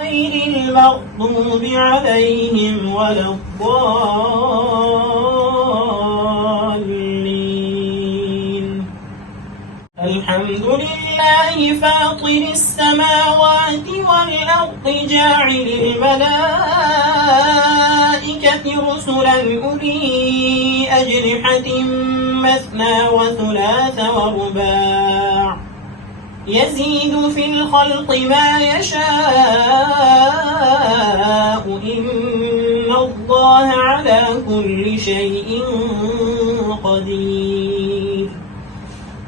غير المغضوب عليهم ولا الضالين. الحمد لله فاطر السماوات والأرض جاعل الملائكة رسلا أولي أجنحة مثنى وثلاث ورباع يزيد في الخلق ما يشاء إن الله على كل شيء قدير.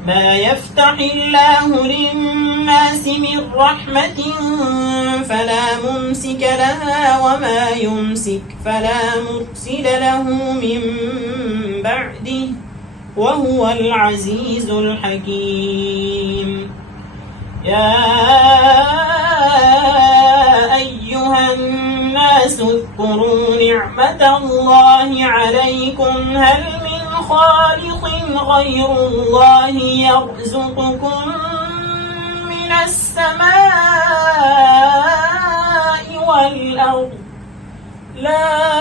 ما يفتح الله للناس من رحمة فلا ممسك لها وما يمسك فلا مرسل له من بعده وهو العزيز الحكيم. يا أيها الناس اذكروا نعمة الله عليكم هل من خالق غير الله يرزقكم من السماء والأرض لا